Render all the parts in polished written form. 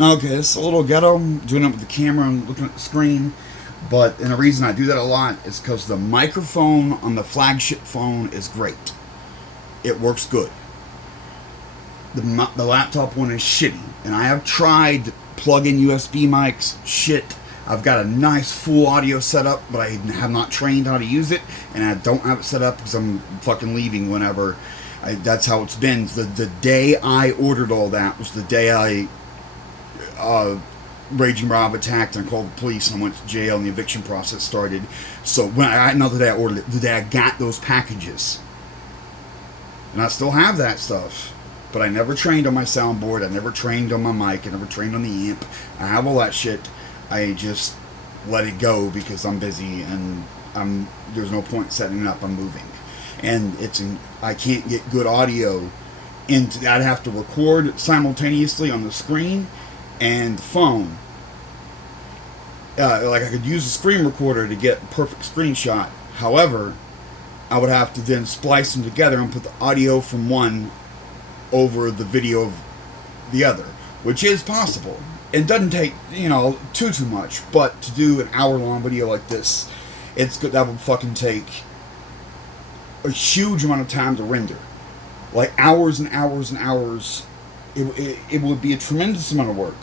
Okay, it's a little ghetto. I'm doing it with the camera and looking at the screen. But and the reason I do that a lot is because the microphone on the flagship phone is great. It works good. The laptop one is shitty, and I have tried plug-in USB mics. Shit, I've got a nice full audio setup, but I have not trained how to use it, and I don't have it set up because I'm fucking leaving whenever. That's how it's been. The day I ordered all that was the day I Raging Rob attacked and I called the police and I went to jail and the eviction process started. So when not the day I ordered it, the day I got those packages. And I still have that stuff. But I never trained on my soundboard, I never trained on my mic, I never trained on the amp. I have all that shit. I just let it go because I'm busy and there's no point setting it up, I'm moving. And I can't get good audio into I'd have to record simultaneously on the screen and the phone. Like I could use a screen recorder to get a perfect screenshot. However, I would have to then splice them together and put the audio from one over the video of the other, which is possible. It doesn't take, too much, but to do an hour-long video like this, it's good. That would fucking take a huge amount of time to render. Like hours and hours and hours. It would be a tremendous amount of work.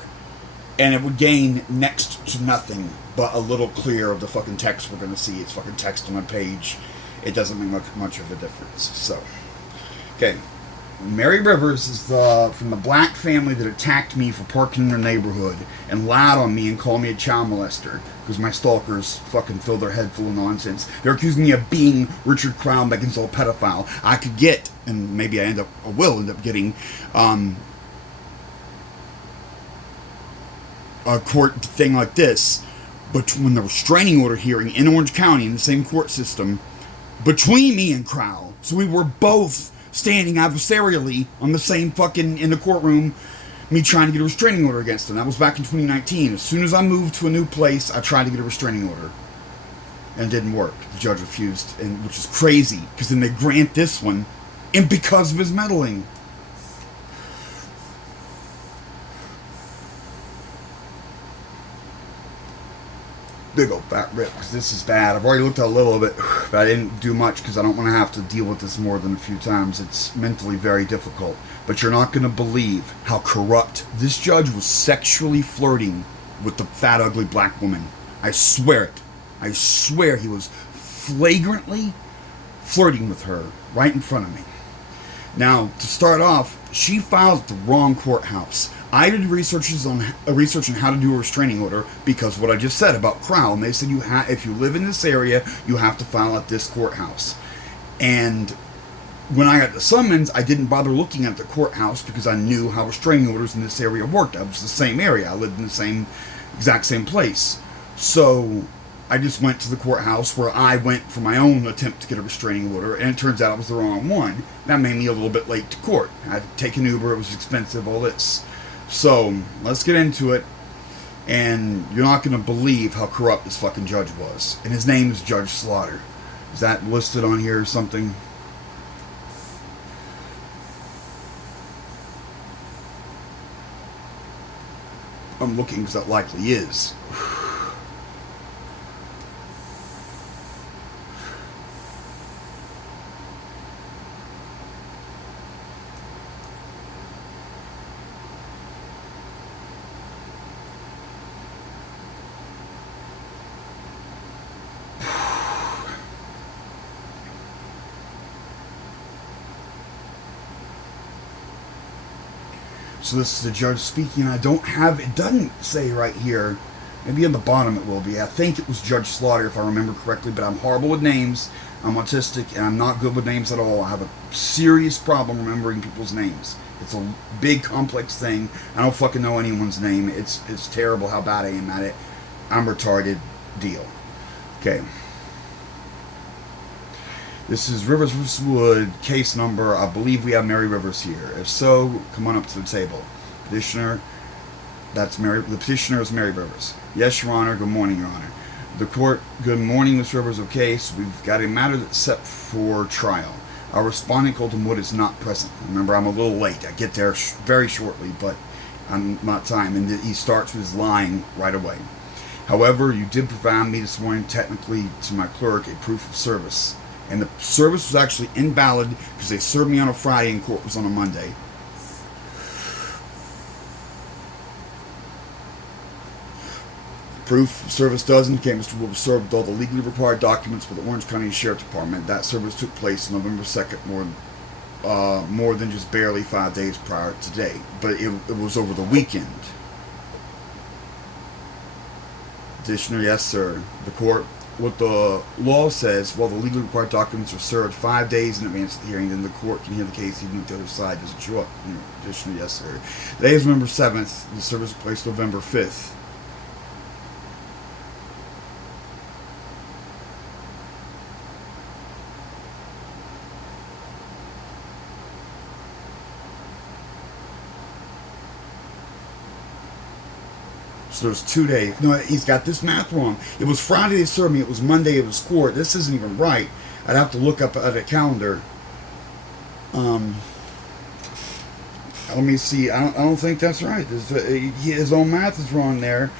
And it would gain next to nothing but a little clear of the fucking text we're going to see. It's fucking text on a page. It doesn't make much of a difference. So, okay. Mary Rivers is from the black family that attacked me for parking in their neighborhood and lied on me and called me a child molester because my stalkers fucking fill their head full of nonsense. They're accusing me of being Richard Crown Beckinsale pedophile. I could get, and maybe I will end up getting, a court thing like this, but when the restraining order hearing in Orange County in the same court system between me and Crowell, so we were both standing adversarially on the same fucking in the courtroom, me trying to get a restraining order against him. That was back in 2019. As soon as I moved to a new place, I tried to get a restraining order, and it didn't work. The judge refused, and which is crazy because then they grant this one, and because of his meddling. Big old fat rip, because this is bad. I've already looked at a little of it, but I didn't do much because I don't want to have to deal with this more than a few times. It's mentally very difficult. But you're not going to believe how corrupt. This judge was sexually flirting with the fat, ugly black woman. I swear it. I swear he was flagrantly flirting with her right in front of me. Now, to start off, she filed at the wrong courthouse. I did research on how to do a restraining order because of what I just said about Crowell. And they said if you live in this area, you have to file at this courthouse. And when I got the summons, I didn't bother looking at the courthouse because I knew how restraining orders in this area worked. I was the same area. I lived in the exact same place. So I just went to the courthouse where I went for my own attempt to get a restraining order, and it turns out it was the wrong one. That made me a little bit late to court. I had to take an Uber, it was expensive, all this. So, let's get into it, and you're not going to believe how corrupt this fucking judge was. And his name is Judge Slaughter. Is that listed on here or something? I'm looking because that likely is. So this is the judge speaking. It doesn't say right here. Maybe on the bottom it will be. I think it was Judge Slaughter if I remember correctly, but I'm horrible with names. I'm autistic and I'm not good with names at all. I have a serious problem remembering people's names. It's a big complex thing. I don't fucking know anyone's name. It's terrible how bad I am at it. I'm retarded. Deal. Okay. This is Rivers vs. Wood, case number. I believe we have Mary Rivers here. If so, come on up to the table. Petitioner, the petitioner is Mary Rivers. Yes, Your Honor. Good morning, Your Honor. The court, good morning, Ms. Rivers. Okay, so we've got a matter that's set for trial. Our respondent, Colton Wood, is not present. Remember, I'm a little late. I get there very shortly, but on my time, and he starts with his lying right away. However, you did provide me this morning, technically, to my clerk, a proof of service. And the service was actually invalid because they served me on a Friday and court was on a Monday. Proof of service does indicate Mr. Wood was served with all the legally required documents by the Orange County Sheriff Department. That service took place on November 2nd, more than just barely 5 days prior to today. But it was over the weekend. Petitioner, yes, sir. The court, what the law says, while the legally required documents are served 5 days in advance of the hearing, then the court can hear the case even if the other side doesn't show up. Petitioner, yes, sir. Today is November 7th. The service took place November 5th. So there's 2 days. No, he's got this math wrong. It was Friday they served me. It was Monday it was court. This isn't even right. I'd have to look up at a calendar. Let me see. I don't think that's right. His own math is wrong there.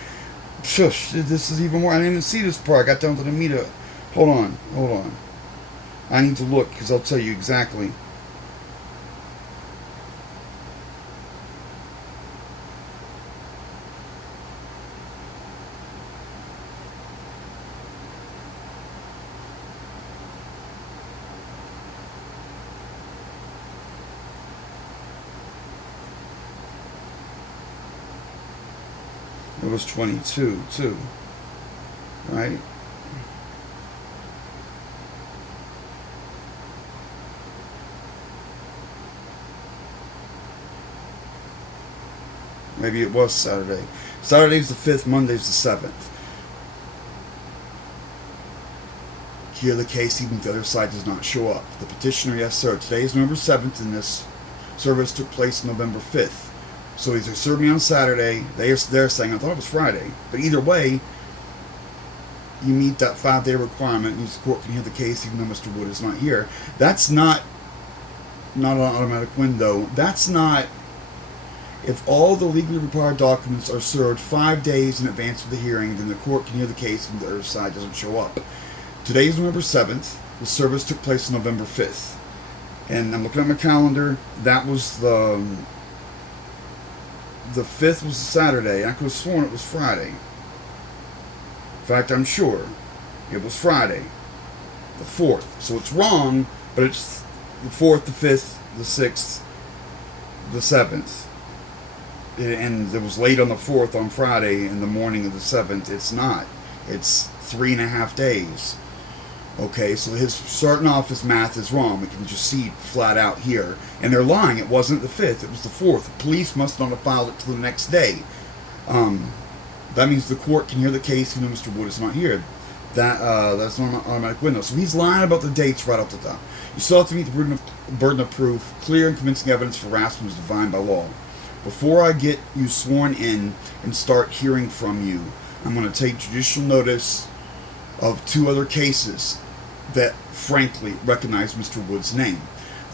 Shush. This is even more. I didn't even see this part. I got down to the meter. Hold on. I need to look because I'll tell you exactly. It was 22, too. Right? Maybe it was Saturday. Saturday's the 5th, Monday's the 7th. Hear the case even if the other side does not show up. The petitioner, yes, sir. Today is November 7th, and this service took place November 5th. So they served me on Saturday. They're saying, I thought it was Friday. But either way, you meet that 5-day requirement, and the court can hear the case even though Mr. Wood is not here. That's not an automatic window. That's not, if all the legally required documents are served 5 days in advance of the hearing, then the court can hear the case even if the other side doesn't show up. Today is November 7th. The service took place on November 5th. And I'm looking at my calendar. That was the 5th was a Saturday. I could have sworn it was Friday. In fact, I'm sure it was Friday, the 4th. So it's wrong, but it's the 4th, the 5th, the 6th, the 7th. And it was late on the 4th on Friday in the morning of the 7th. It's not. It's 3.5 days. Okay, so his starting off his math is wrong. We can just see flat out here. And they're lying. It wasn't the 5th. It was the 4th. The police must not have filed it till the next day. That means the court can hear the case even though Mr. Wood is not here. That's not an automatic window. So he's lying about the dates right off the top. You still have to meet the burden of proof. Clear and convincing evidence for harassment is defined by law. Before I get you sworn in and start hearing from you, I'm going to take judicial notice of 2 other cases that, frankly, recognize Mr. Wood's name.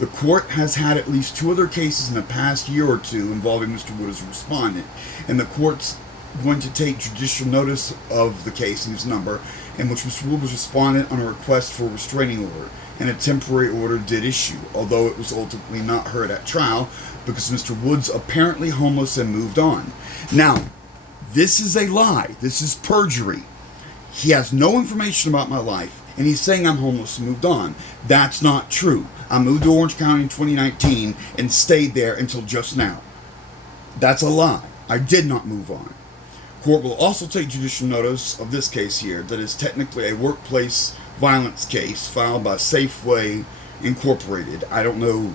The court has had at least 2 other cases in the past year or 2 involving Mr. Wood as a respondent, and the court's going to take judicial notice of the case and his number, in which Mr. Wood was respondent on a request for a restraining order, and a temporary order did issue, although it was ultimately not heard at trial because Mr. Wood's apparently homeless and moved on. Now, this is a lie. This is perjury. He has no information about my life, and he's saying I'm homeless and moved on. That's not true. I moved to Orange County in 2019 and stayed there until just now. That's a lie. I did not move on. Court will also take judicial notice of this case here that is technically a workplace violence case filed by Safeway Incorporated. I don't know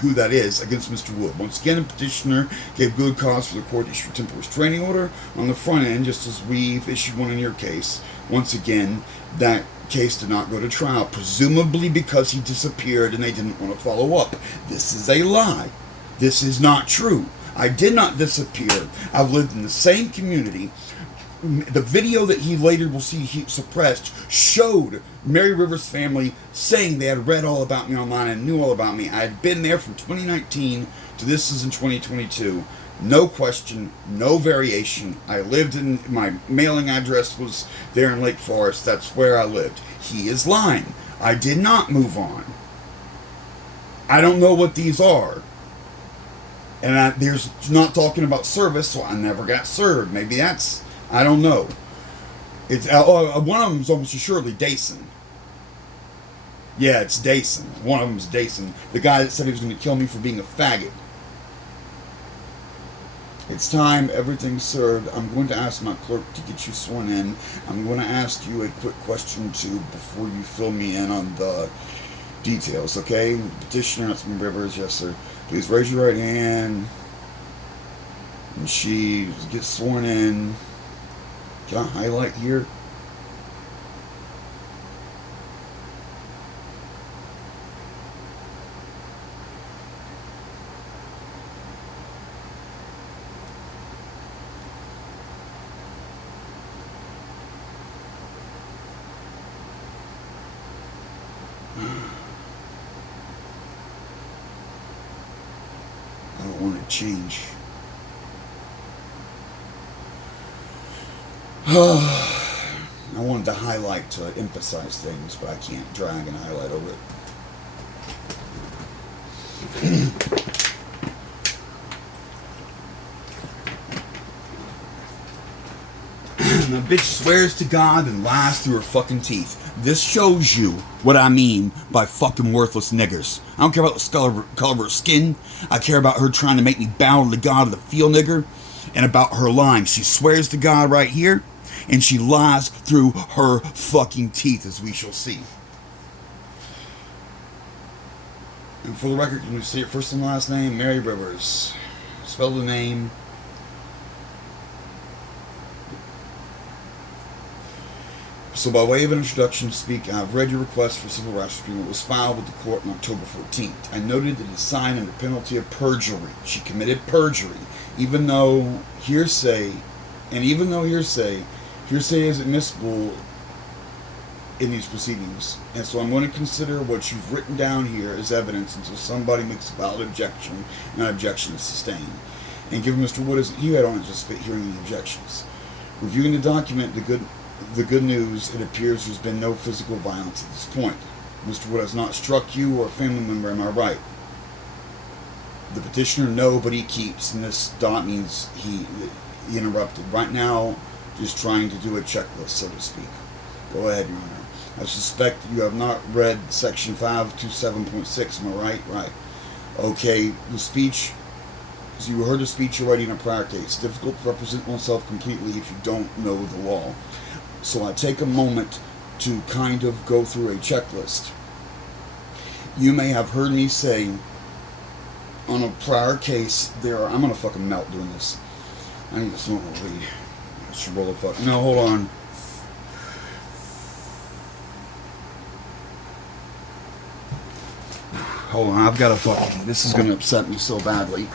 who that is, against Mr. Wood. Once again, the petitioner gave good cause for the court to issue a temporary restraining order on the front end, just as we've issued one in your case. Once again, that case did not go to trial, presumably because he disappeared and they didn't want to follow up. This is a lie. This is not true. I did not disappear. I've lived in the same community. The video that he later will see he suppressed showed Mary Rivers' family saying they had read all about me online and knew all about me. I had been there from 2019 to this is in 2022. No question, no variation. I lived in, my mailing address was there in Lake Forest. That's where I lived. He is lying. I did not move on. I don't know what these are. And there's not talking about service, so I never got served. Maybe that's, I don't know. It's one of them is almost assuredly Dason. Yeah, it's Dason. One of them is Dason. The guy that said he was going to kill me for being a faggot. It's time, everything's served. I'm going to ask my clerk to get you sworn in. I'm going to ask you a quick question too before you fill me in on the details, okay? Petitioner, that's Rivers, yes sir. Please raise your right hand. And she gets sworn in. Can I highlight here? I don't want to change. I wanted to highlight to emphasize things, but I can't drag and highlight over it. The bitch swears to God and lies through her fucking teeth. This shows you what I mean by fucking worthless niggers. I don't care about the color of her skin. I care about her trying to make me bow to the God of the field nigger, and about her lying. She swears to God right here, and she lies through her fucking teeth, as we shall see. And for the record, can you see her first and last name? Mary Rivers. Spell the name. So by way of an introduction to speak, I've read your request for civil rights agreement. It was filed with the court on October 14th. I noted that it is signed under penalty of perjury. She committed perjury, even though hearsay is admissible in these proceedings. And so I'm going to consider what you've written down here as evidence until somebody makes a valid objection, and an objection is sustained. And given Mr. Wood isn't here, I don't anticipate hearing any objections. Reviewing the document, the good news, it appears there's been no physical violence at this point. Mr. Wood has not struck you or a family member, am I right? The petitioner, no, but he keeps, and this dot means he interrupted. Right now, just trying to do a checklist, so to speak. Go ahead, Your Honor. I suspect you have not read section 527.6, am I right? Right. Okay, the speech, so you heard the speech already in a prior case. It's difficult to represent oneself completely if you don't know the law. So I take a moment to kind of go through a checklist. You may have heard me say on a prior case, I'm going to fucking melt doing this. I need to smoke more weed. I should roll the fuck. No, hold on. Hold on, I've got to fucking, this is going to upset me so badly.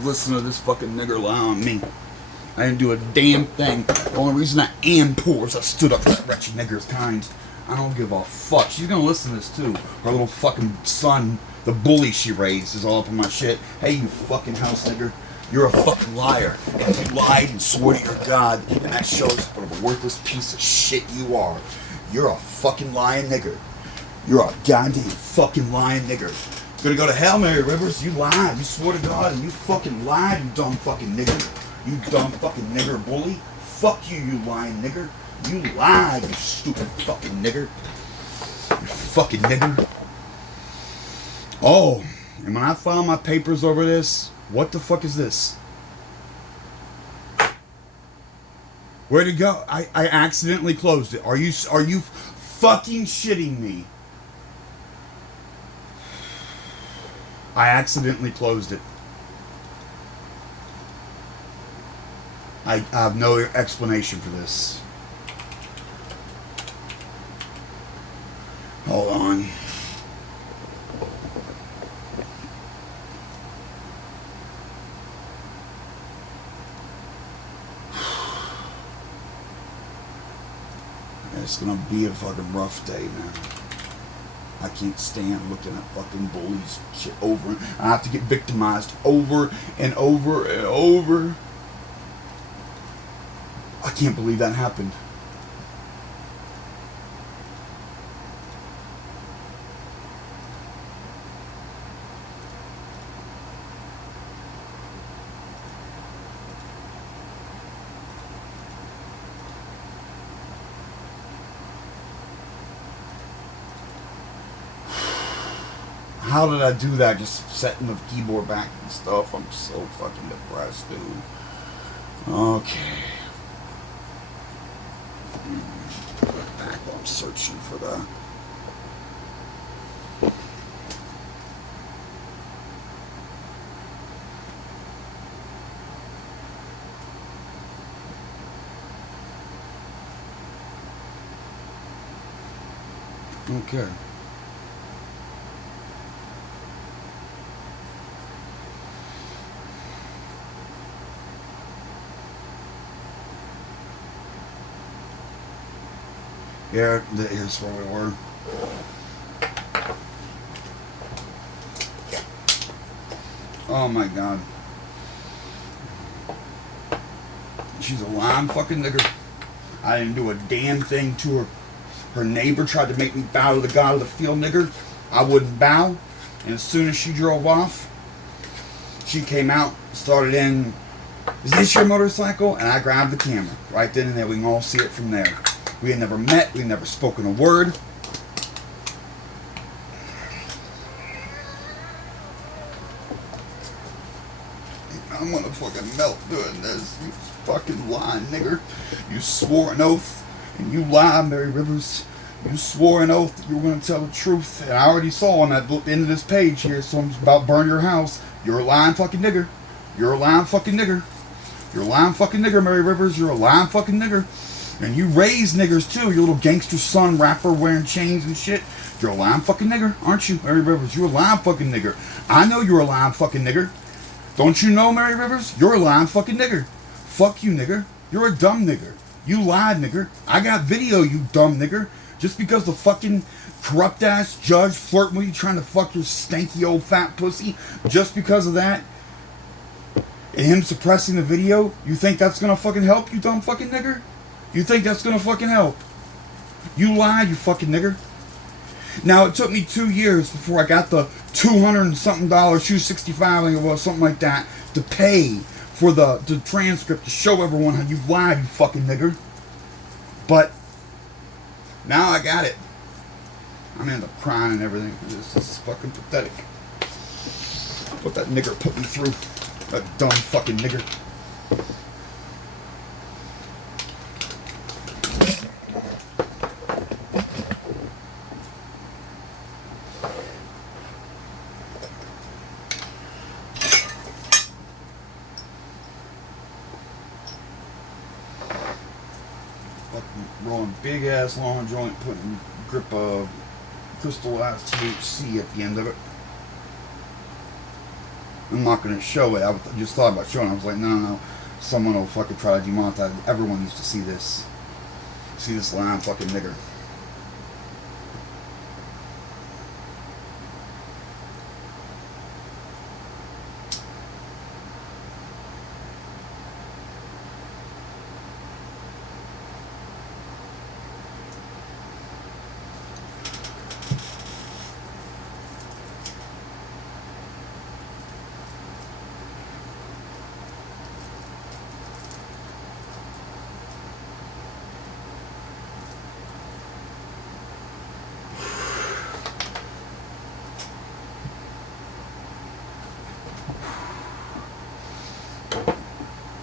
Listen to this fucking nigger lie on me. I didn't do a damn thing. The only reason I am poor is I stood up for that wretched nigger's kind. I don't give a fuck. She's gonna listen to this too. Her little fucking son, the bully she raised, is all up in my shit. Hey, you fucking house nigger. You're a fucking liar. And you lied and swore to your God, and that shows what a worthless piece of shit you are. You're a fucking lying nigger. You're a goddamn fucking lying nigger. You're gonna go to hell, Mary Rivers. You lied. You swore to God and you fucking lied, you dumb fucking nigger. You dumb fucking nigger bully. Fuck you, you lying nigger. You lied, you stupid fucking nigger. You fucking nigger. Oh, and when I file my papers over this, what the fuck is this? Where'd it go? I accidentally closed it. Are you fucking shitting me? I accidentally closed it. I have no explanation for this. Hold on. It's gonna be a fucking rough day, man. I can't stand looking at fucking bullies shit over. I have to get victimized over and over and over. I can't believe that happened. How did I do that? Just setting the keyboard back and stuff. I'm so fucking depressed, dude. Okay. Put it back while I'm searching for the... Okay. Yeah, here's where we were. Oh my god. She's a lying fucking nigger. I didn't do a damn thing to her. Her neighbor tried to make me bow to the god of the field, nigger. I wouldn't bow. And as soon as she drove off, she came out, started in, "Is this your motorcycle?" And I grabbed the camera. Right then and there, we can all see it from there. We had never met. We had never spoken a word. I'm gonna fucking melt doing this. You fucking lying nigger. You swore an oath, and you lied, Mary Rivers. You swore an oath that you were gonna tell the truth. And I already saw on that end of this page here, something's about burn your house. You're a lying fucking nigger. You're a lying fucking nigger. You're a lying fucking nigger, Mary Rivers. You're a lying fucking nigger. And you raise niggers too, you little gangster son rapper wearing chains and shit. You're a lying fucking nigger, aren't you, Mary Rivers? You're a lying fucking nigger. I know you're a lying fucking nigger. Don't you know, Mary Rivers? You're a lying fucking nigger. Fuck you, nigger. You're a dumb nigger. You lied, nigger. I got video, you dumb nigger. Just because the fucking corrupt ass judge flirting with you, trying to fuck your stanky old fat pussy, just because of that, and him suppressing the video, you think that's gonna fucking help, you dumb fucking nigger? You think that's gonna fucking help? You lied, you fucking nigger. Now, it took me 2 years before I got the $200 and something, $265, I think it was, something like that, to pay for the transcript to show everyone how you lied, you fucking nigger. But now I got it. I'm gonna end up crying and everything. This is fucking pathetic. What that nigger put me through. That dumb fucking nigger. Rolling big ass long joint, putting grip of crystallized THC at the end of it. I'm not going to show it. I just thought about showing it. I was like, no. Someone will fucking try to demonetize. Everyone needs to see this. See this lying fucking nigger.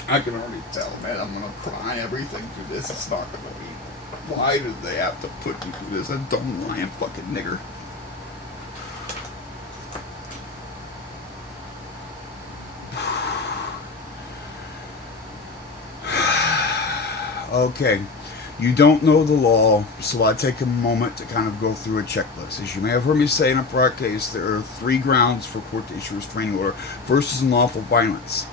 I can already tell, man, I'm gonna cry everything through this. It's not gonna be. Why did they have to put me through this? A dumb lying fucking nigger. Okay, you don't know the law, so I take a moment to kind of go through a checklist. As you may have heard me say in a prior case, there are 3 grounds for court to issue a restraining order. First is unlawful violence.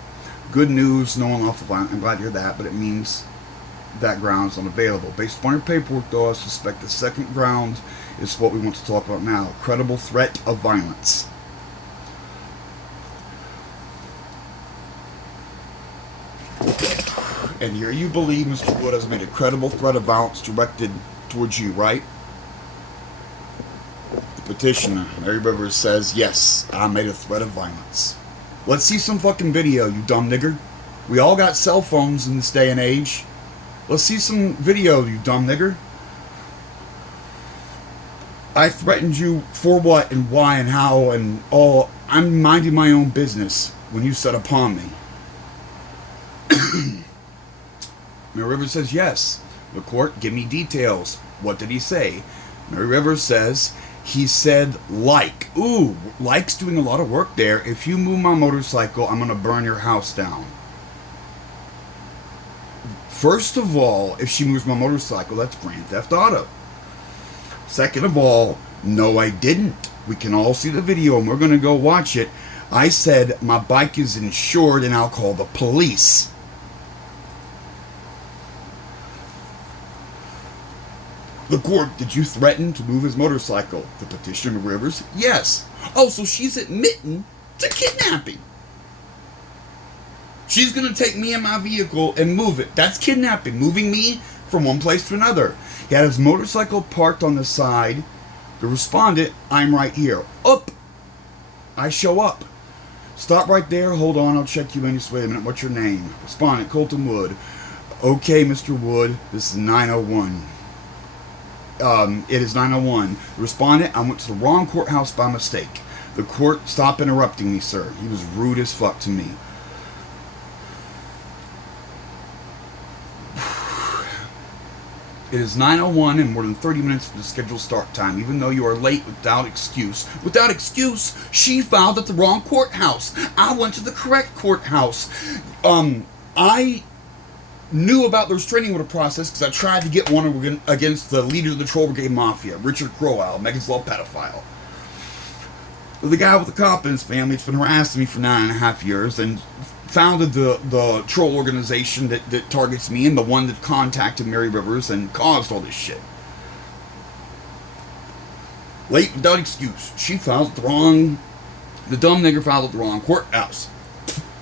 Good news, no unlawful violence. I'm glad to hear that, but it means that ground is unavailable. Based upon your paperwork, though, I suspect the second ground is what we want to talk about now. Credible threat of violence. And here you believe Mr. Wood has made a credible threat of violence directed towards you, right? The petitioner, Mary Rivers, says, yes, I made a threat of violence. Let's see some fucking video, you dumb nigger. We all got cell phones in this day and age. Let's see some video, you dumb nigger. I threatened you for what and why and how and all. I'm minding my own business when you set upon me. Mary Rivers says, yes. The court, give me details. What did he say? Mary Rivers says, he said, like. Ooh, like's doing a lot of work there. If you move my motorcycle, I'm going to burn your house down. First of all, if she moves my motorcycle, that's Grand Theft Auto. Second of all, no, I didn't. We can all see the video and we're going to go watch it. I said, my bike is insured and I'll call the police. The court, did you threaten to move his motorcycle? The petitioner, Rivers, yes. Oh, so she's admitting to kidnapping. She's going to take me in my vehicle and move it. That's kidnapping, moving me from one place to another. He had his motorcycle parked on the side. The respondent, I'm right here. Up. I show up. Stop right there. Hold on, I'll check you in. Just wait a minute. What's your name? Respondent, Colton Wood. Okay, Mr. Wood, this is 901. It is 901. The respondent, I went to the wrong courthouse by mistake. The court, stop interrupting me, sir. He was rude as fuck to me. It is 9:01 and more than 30 minutes from the scheduled start time, even though you are late without excuse. Without excuse, she filed at the wrong courthouse. I went to the correct courthouse. I knew about the restraining order process because I tried to get one against the leader of the Troll Brigade Mafia, Richard Crowell, Megan's Law pedophile. The guy with the cop in his family has been harassing me for 9.5 years and founded the troll organization that targets me and the one that contacted Mary Rivers and caused all this shit. Late without excuse. She filed at the dumb nigger filed at the wrong courthouse.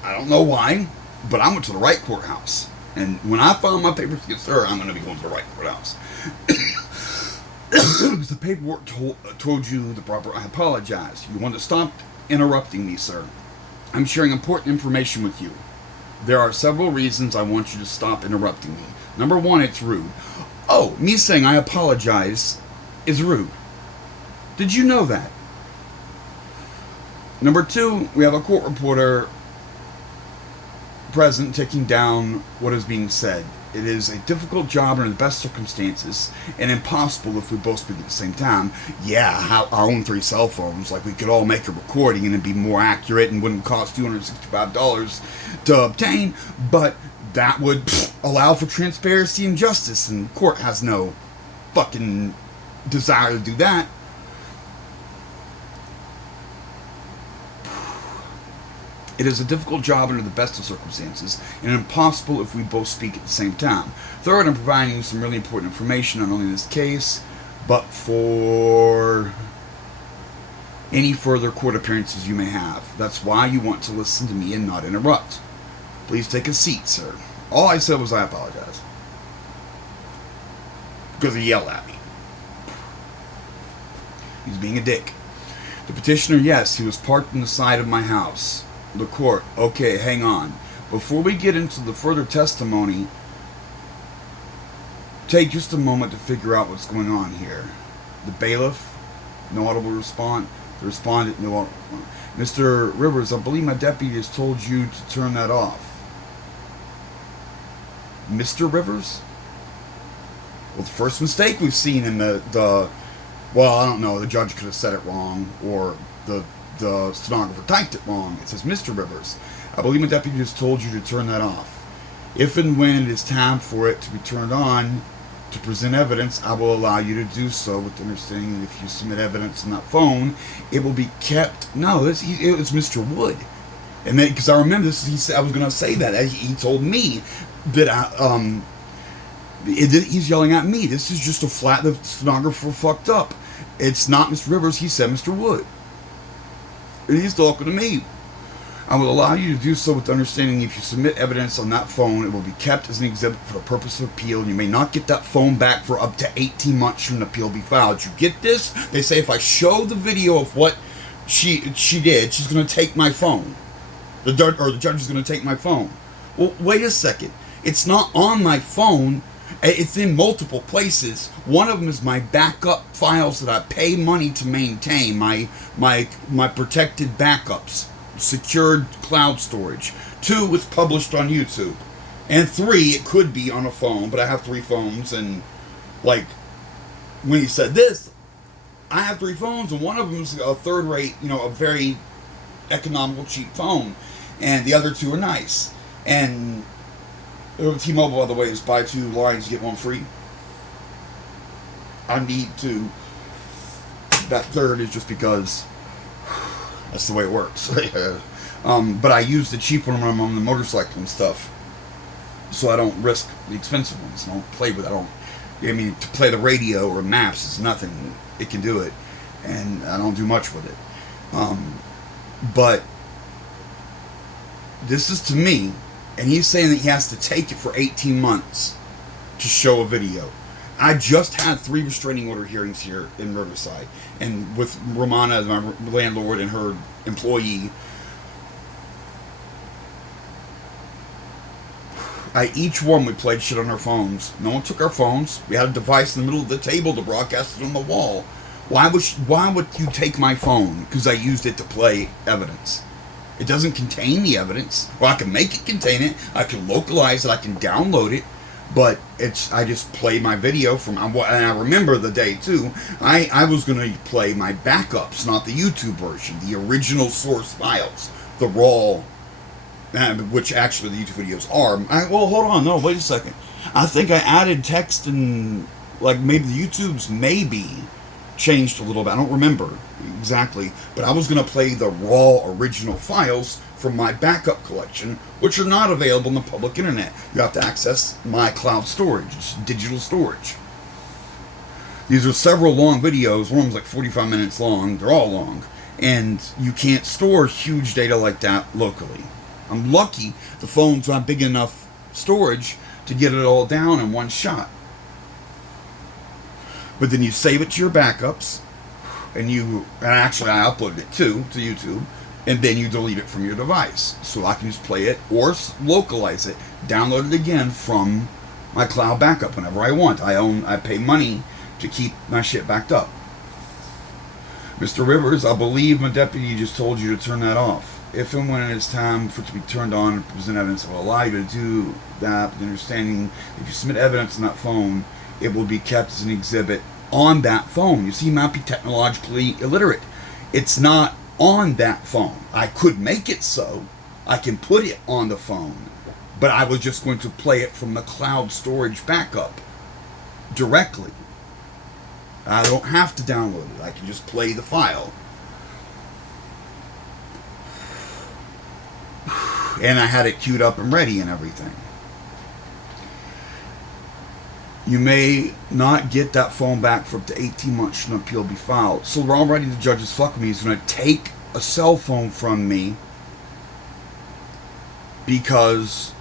I don't know why, but I went to the right courthouse. And when I file my papers against her, I'm going to be going to the right courthouse. Because the paperwork told you the proper... I apologize. You want to stop interrupting me, sir. I'm sharing important information with you. There are several reasons I want you to stop interrupting me. Number one, it's rude. Oh, me saying I apologize is rude. Did you know that? Number two, we have a court reporter present taking down what is being said. It is a difficult job under the best circumstances and impossible if we both speak at the same time. Yeah, our own 3 cell phones, like we could all make a recording and it'd be more accurate and wouldn't cost $265 to obtain, but that would allow for transparency and justice, and the court has no fucking desire to do that. It is a difficult job under the best of circumstances, and impossible if we both speak at the same time. Third, I'm providing you some really important information, not only in this case, but for any further court appearances you may have. That's why you want to listen to me and not interrupt. Please take a seat, sir. All I said was I apologize. Because he yelled at me. He's being a dick. The petitioner, yes, he was parked on the side of my house. The court, okay, hang on. Before we get into the further testimony, take just a moment to figure out what's going on here. The bailiff, no audible response. The respondent, no audible response. Mr. Rivers, I believe my deputy has told you to turn that off. Mr. Rivers? Well, the first mistake we've seen in well, I don't know, the judge could have said it wrong, or the stenographer typed it wrong. It says, Mr. Rivers, I believe my deputy has told you to turn that off. If and when it is time for it to be turned on to present evidence, I will allow you to do so with the understanding that if you submit evidence on that phone, it will be kept. No, it was Mr. Wood. And then, because I remember this, he said, I was going to say that. He told me that He's yelling at me. This is just a flat. The stenographer fucked up. It's not Mr. Rivers. He said Mr. Wood. And he's talking to me. I will allow you to do so with the understanding if you submit evidence on that phone, it will be kept as an exhibit for the purpose of appeal, and you may not get that phone back for up to 18 months from an appeal be filed. You get this? They say if I show the video of what she did, she's going to take my phone. The judge is going to take my phone. Well, wait a second. It's not on my phone. It's in multiple places. One of them is my backup files that I pay money to maintain, my protected backups, secured cloud storage. 2, it's published on YouTube. And 3, it could be on a phone, but I have 3 phones, and like when he said this, I have 3 phones, and one of them is a third-rate, a very economical, cheap phone, and the other 2 are nice. And T-Mobile, by the way, is buy 2 lines, get 1 free. I need to. That third is just because that's the way it works. But I use the cheap one when I'm on the motorcycle and stuff, so I don't risk the expensive ones. I don't play with it. To play the radio or maps is nothing. It can do it, and I don't do much with it. But this is to me. And he's saying that he has to take it for 18 months to show a video. I just had 3 restraining order hearings here in Riverside. And with Romana, my landlord, and her employee. Each one we played shit on our phones. No one took our phones. We had a device in the middle of the table to broadcast it on the wall. Why would you take my phone? Because I used it to play evidence. It doesn't contain the evidence. Well, I can make it contain it. I can localize it. I can download it. But I just play my video from, and I remember the day too, I was going to play my backups, not the YouTube version, the original source files, the raw, which actually the YouTube videos are. Well, hold on, no, wait a second. I think I added text and, like, maybe the YouTube's maybe changed a little bit. I don't remember exactly, but I was going to play the raw original files from my backup collection, which are not available on the public internet. You have to access my cloud storage. It's digital storage. These are several long videos. One of them's like 45 minutes long. They're all long. And you can't store huge data like that locally. I'm lucky the phone's not big enough storage to get it all down in one shot. But then you save it to your backups, and actually I uploaded it too to YouTube, and then you delete it from your device. So I can just play it or localize it, download it again from my cloud backup whenever I want. I pay money to keep my shit backed up. Mr. Rivers, I believe my deputy just told you to turn that off. If and when it is time for it to be turned on and present evidence, I will allow you to do that, with the understanding if you submit evidence on that phone, it will be kept as an exhibit on that phone. You see, you might be technologically illiterate. It's not on that phone. I could make it so. I can put it on the phone. But I was just going to play it from the cloud storage backup directly. I don't have to download it. I can just play the file. And I had it queued up and ready and everything. You may not get that phone back for up to 18 months should an appeal be filed. So already the judge is fucking me. He's going to take a cell phone from me because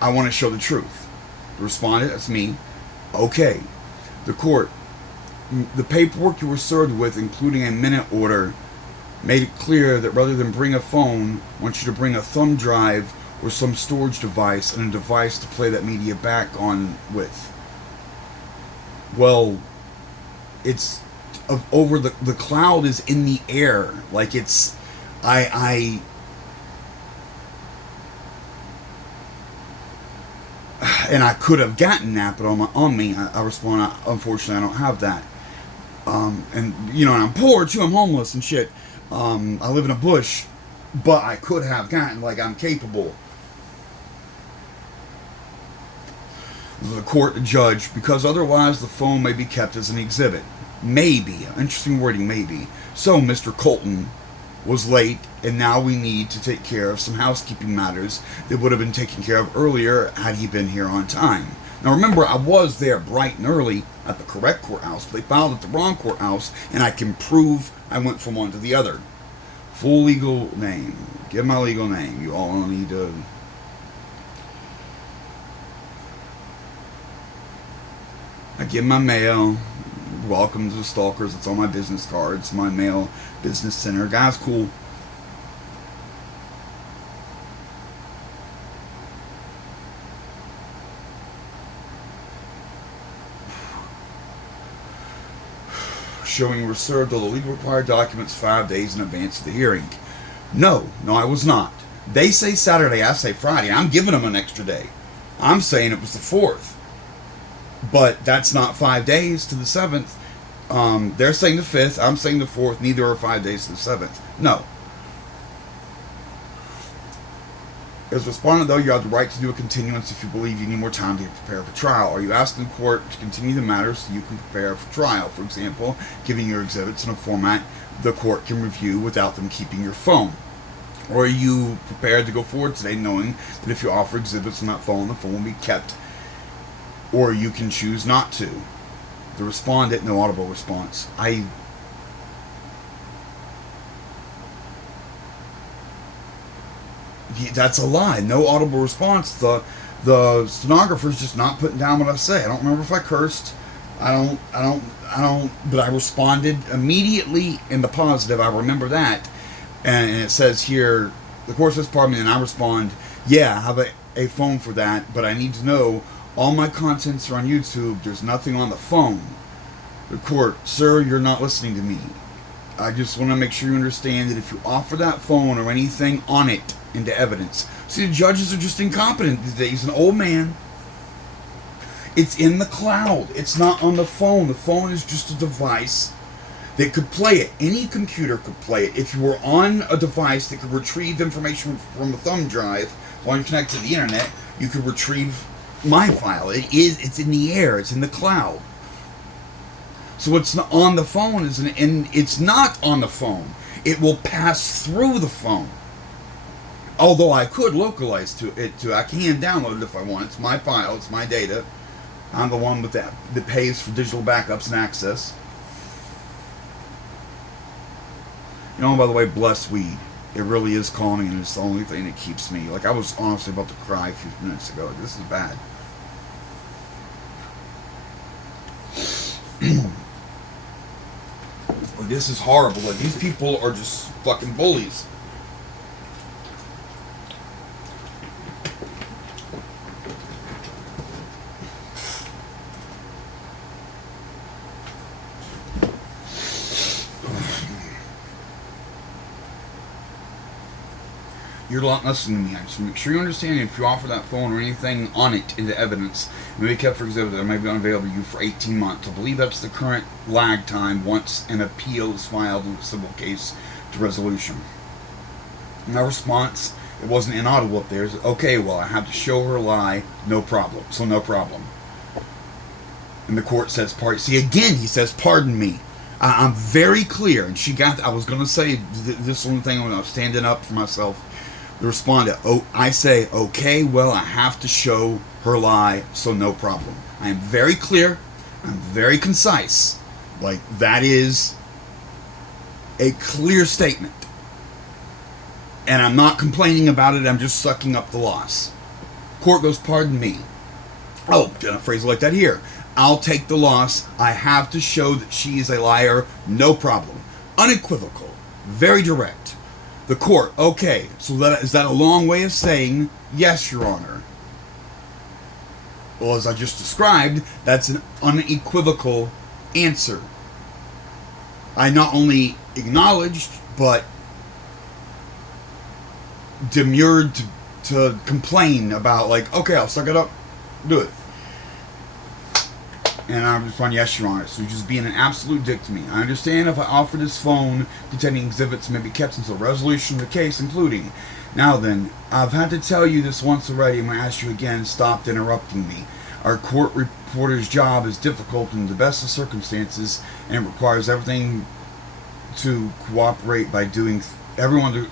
I want to show the truth. The respondent, that's me. Okay. The court, the paperwork you were served with, including a minute order, made it clear that rather than bring a phone, I want you to bring a thumb drive or some storage device and a device to play that media back on with. Well, it's over the cloud is in the air. Like it's, and I could have gotten that, but on me, I respond, unfortunately, I don't have that. And I'm poor too, I'm homeless and shit. I live in a bush, but I could have gotten, like, I'm capable. The court, the judge, because otherwise the phone may be kept as an exhibit. Maybe. Interesting wording, maybe. So, Mr. Colton, was late, and now we need to take care of some housekeeping matters that would have been taken care of earlier had he been here on time. Now remember, I was there bright and early at the correct courthouse, but they filed at the wrong courthouse, and I can prove I went from one to the other. Full legal name. Give my legal name. You all need to... I give my mail. Welcome to the stalkers. It's on my business cards. My mail business center. Guy's cool. Showing were served all the legally required documents 5 days in advance of the hearing. No, I was not. They say Saturday, I say Friday. I'm giving them an extra day. I'm saying it was the 4th. But that's not 5 days to the 7th. They're saying the 5th. I'm saying the 4th. Neither are 5 days to the 7th. No. As respondent, though, you have the right to do a continuance if you believe you need more time to prepare for trial. Are you asking the court to continue the matter so you can prepare for trial? For example, giving your exhibits in a format the court can review without them keeping your phone. Or are you prepared to go forward today knowing that if you offer exhibits on that phone, the phone will be kept? Or you can choose not to. The respondent, no audible response. That's a lie. No audible response. The stenographer's just not putting down what I say. I don't remember if I cursed. I don't. But I responded immediately in the positive. I remember that. And it says here, the court says, pardon me, and I respond, yeah, I have a phone for that, but I need to know all my contents are on YouTube. There's nothing on the phone. The court, sir, you're not listening to me. I just want to make sure you understand that if you offer that phone or anything on it into evidence. See, the judges are just incompetent these days. He's an old man. It's in the cloud. It's not on the phone. The phone is just a device that could play it. Any computer could play it. If you were on a device that could retrieve information from a thumb drive while you're connected to the internet, you could retrieve my file. It's in the air. It's in the cloud. So what's on the phone it's not on the phone. It will pass through the phone. Although I could localize it to I can download it if I want. It's my file. It's my data. I'm the one with that pays for digital backups and access. You know, by the way, bless weed. It really is calming, and it's the only thing that keeps me. Like, I was honestly about to cry a few minutes ago. This is bad. This is horrible. Like, these people are just fucking bullies. You're not listening to me. I just make sure you understand if you offer that phone or anything on it into evidence, it may be kept for exhibit that may be unavailable to you for 18 months. I believe that's the current lag time once an appeal is filed in a civil case to resolution. My response, it wasn't inaudible up there. It's, okay, well, I have to show her a lie. No problem. So no problem. And the court says, see, again, he says, pardon me. I'm very clear. And she got, I was going to say this one thing when I was standing up for myself. The respondent, I say, okay, well, I have to show her lie, so no problem. I am very clear. I'm very concise. Like, that is a clear statement. And I'm not complaining about it. I'm just sucking up the loss. Court goes, pardon me. Oh, a phrase like that here. I'll take the loss. I have to show that she is a liar. No problem. Unequivocal. Very direct. The court, okay, so is that a long way of saying, yes, Your Honor? Well, as I just described, that's an unequivocal answer. I not only acknowledged, but demurred to complain about, like, okay, I'll suck it up, do it. And I'm just responding, yes, Your Honor. So you're just being an absolute dick to me. I understand if I offer this phone containing exhibits may be kept until resolution of the case, including. Now then, I've had to tell you this once already. I'm going to ask you again. Stop interrupting me. Our court reporter's job is difficult in the best of circumstances, and it requires everything to cooperate by doing everyone to,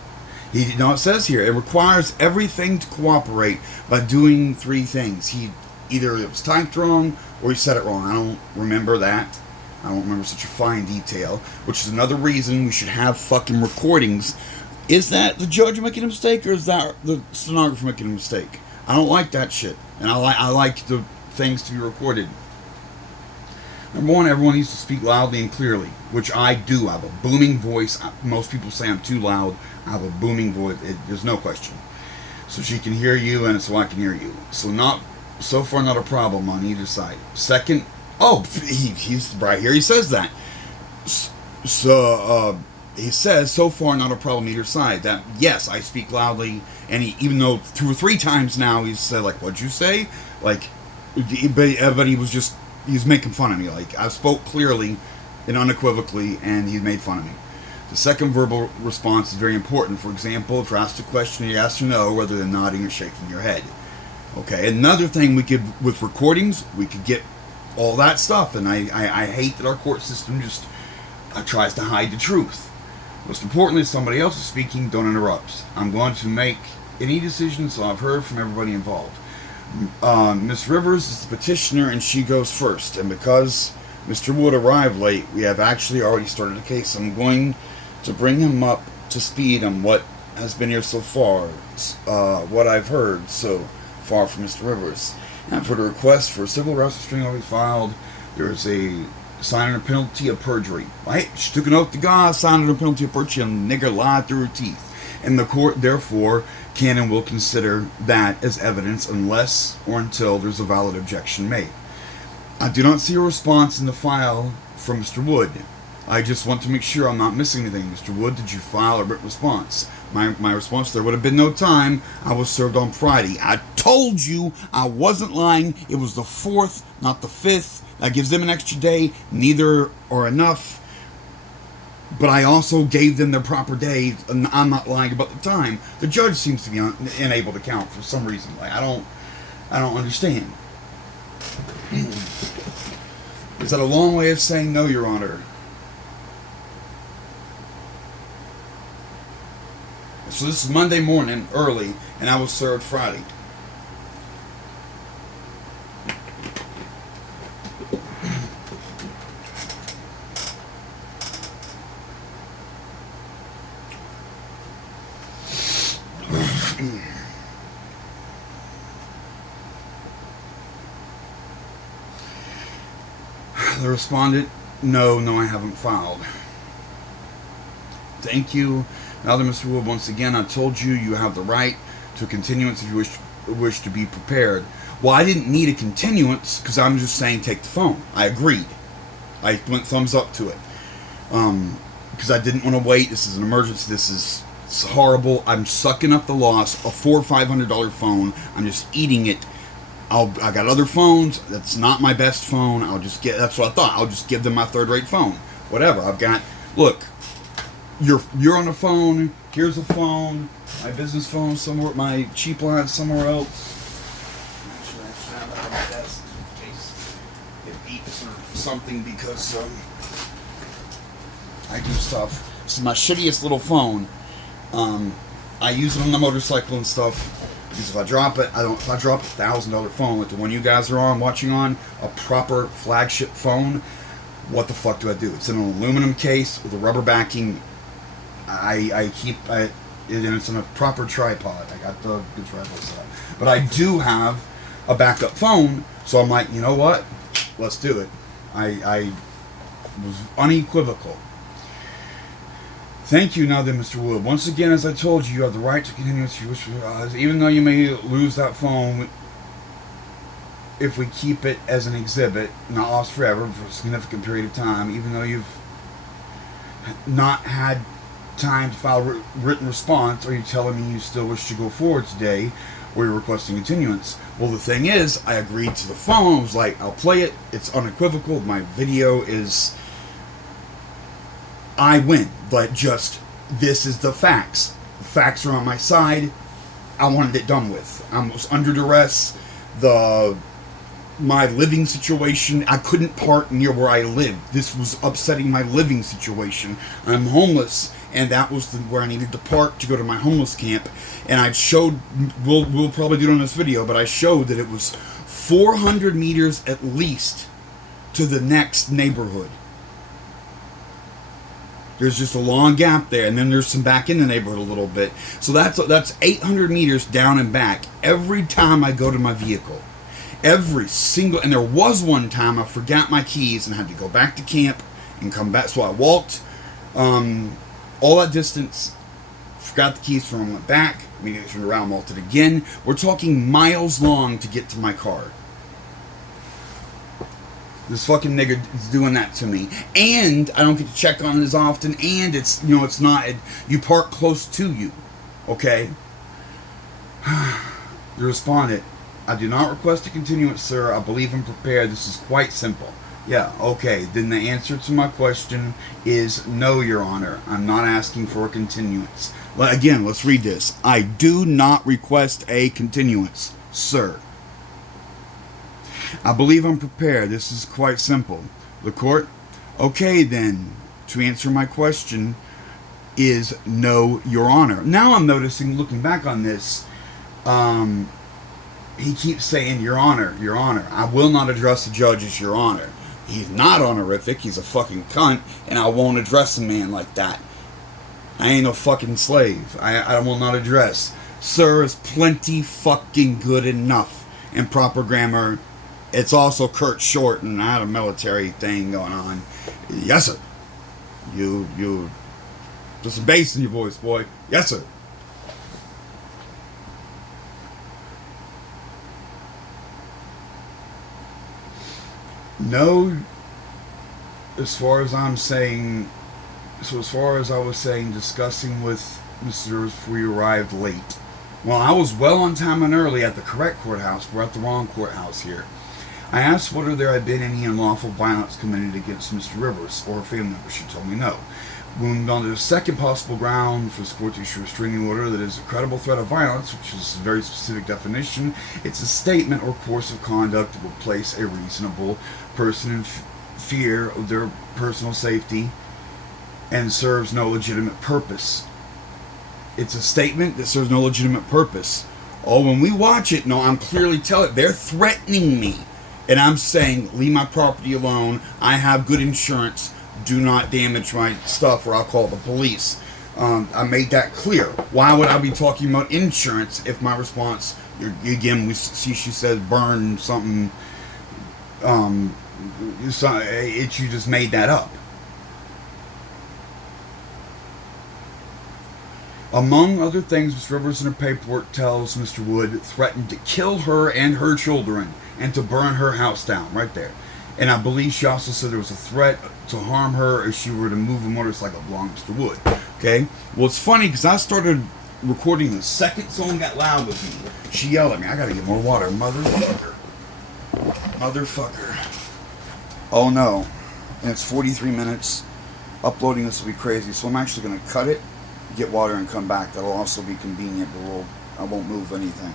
it says here, it requires everything to cooperate by doing three things. Either it was typed wrong or he said it wrong. I don't remember that. I don't remember such a fine detail, which is another reason we should have fucking recordings. Is that the judge making a mistake, or is that the stenographer making a mistake? I don't like that shit, and I like the things to be recorded. Number one, everyone needs to speak loudly and clearly, which I do. I have a booming voice. Most people say I'm too loud. I have a booming voice. There's no question. So she can hear you, and so I can hear you. So far not a problem on either side. Second, he's right here. He says that. He says, so far not a problem either side. That, yes, I speak loudly, and even though 2 or 3 times now he's said, like, what'd you say? Like, but he's making fun of me. Like, I spoke clearly and unequivocally, and he made fun of me. The second verbal response is very important. For example, if you're asked a question, you yes or no, rather than nodding or shaking your head. Okay, another thing with recordings, we could get all that stuff, and I hate that our court system just tries to hide the truth. Most importantly, if somebody else is speaking, don't interrupt. I'm going to make any decision, so I've heard from everybody involved. Miss Rivers is the petitioner, and she goes first, and because Mr. Wood arrived late, we have actually already started the case. I'm going to bring him up to speed on what has been here so far, what I've heard so far from Mr. Rivers. And for the request for civil arrest restraining order filed, there is a sign under penalty of perjury. Right? She took an oath to God, signed under penalty of perjury, and the nigger lied through her teeth. And the court, therefore, can and will consider that as evidence unless or until there's a valid objection made. I do not see a response in the file from Mr. Wood. I just want to make sure I'm not missing anything. Mr. Wood, did you file a written response? My response, there would have been no time. I was served on Friday. I told you I wasn't lying. It was the 4th, not the 5th. That gives them an extra day. Neither are enough. But I also gave them their proper day, and I'm not lying about the time. The judge seems to be unable to count for some reason. Like, I don't understand. Is that a long way of saying no, Your Honor? So this is Monday morning, early, and I was served Friday. The respondent, no, I haven't filed. Thank you. Now then, Mr. Wood, once again, I told you you have the right to a continuance if you wish to be prepared. Well, I didn't need a continuance because I'm just saying take the phone. I agreed. I went thumbs up to it. Because I didn't want to wait. This is an emergency. It's horrible. I'm sucking up the loss. A $400 or $500 phone. I'm just eating it. I got other phones. That's not my best phone. That's what I thought. I'll just give them my third-rate phone. Whatever. Look, you're on a phone. Here's a phone. My business phone somewhere. My cheap line somewhere else. Actually, I should have that on my desk in case it beeps or something because I do stuff. This is my shittiest little phone. I use it on the motorcycle and stuff. Because if I drop it, if I drop a $1,000 phone like the one you guys are watching on, a proper flagship phone, what the fuck do I do? It's in an aluminum case with a rubber backing. I keep it, and it's on a proper tripod. I got the tripod set up. But I do have a backup phone, so I'm like, you know what? Let's do it. I was unequivocal. Thank you, now then, Mr. Wood. Once again, as I told you, you have the right to continue if you wish. Even though you may lose that phone, if we keep it as an exhibit, not lost forever, for a significant period of time, even though you've not had time to file a written response, are you telling me you still wish to go forward today, or you're requesting continuance? Well, the thing is, I agreed to the phone. I was like, I'll play it. It's unequivocal. My video is... I win, but just, this is the facts. The facts are on my side. I wanted it done with. I was under duress. My living situation, I couldn't park near where I lived. This was upsetting my living situation. I'm homeless and that was where I needed to park to go to my homeless camp. And I showed, we'll probably do it on this video, but I showed that it was 400 meters at least to the next neighborhood. There's just a long gap there, and then there's some back in the neighborhood a little bit. So that's 800 meters down and back every time I go to my vehicle. Every single, and there was one time I forgot my keys and had to go back to camp and come back. So I walked all that distance, forgot the keys from home, went back, immediately turned around, walked it again. We're talking miles long to get to my car. This fucking nigga is doing that to me, and I don't get to check on it as often, and it's, you know, it's not, you park close to you, okay? The respondent, I do not request a continuance, sir. I believe I'm prepared. This is quite simple. Yeah, okay, then the answer to my question is no, Your Honor. I'm not asking for a continuance. Again, let's read this. I do not request a continuance, sir. I believe I'm prepared. This is quite simple. The court, okay then, to answer my question is no, Your Honor. Now I'm noticing, looking back on this, he keeps saying, Your Honor, Your Honor. I will not address the judge as Your Honor. He's not honorific. He's a fucking cunt, and I won't address a man like that. I ain't no fucking slave. I will not address. Sir is plenty fucking good enough. And proper grammar. It's also Kurt Short, and I had a military thing going on. Yes, sir. You. Put some bass in your voice, boy. Yes, sir. No, as far as I'm saying, so as far as I was saying, discussing with Mr. before you arrived late. Well, I was well on time and early at the correct courthouse. We're at the wrong courthouse here. I asked whether there had been any unlawful violence committed against Mr. Rivers or a family member. She told me no. We moved on to the second possible ground for this court to issue a restraining order that is a credible threat of violence, which is a very specific definition. It's a statement or course of conduct that will place a reasonable person in fear of their personal safety and serves no legitimate purpose. It's a statement that serves no legitimate purpose. Oh, when we watch it, no, I'm clearly telling, they're threatening me. And I'm saying, leave my property alone. I have good insurance. Do not damage my stuff or I'll call the police. I made that clear. Why would I be talking about insurance if my response, again, we see she said burn something, you just made that up. Among other things, Ms. Rivers in her paperwork tells Mr. Wood threatened to kill her and her children and to burn her house down, right there. And I believe she also said there was a threat to harm her if she were to move a motorcycle along Mr. Wood. Okay? Well, it's funny because I started recording the second someone got loud with me. She yelled at me, I gotta get more water, motherfucker. Motherfucker. Oh no. And it's 43 minutes. Uploading this will be crazy, so I'm actually gonna cut it, get water, and come back. That'll also be convenient, but I won't move anything.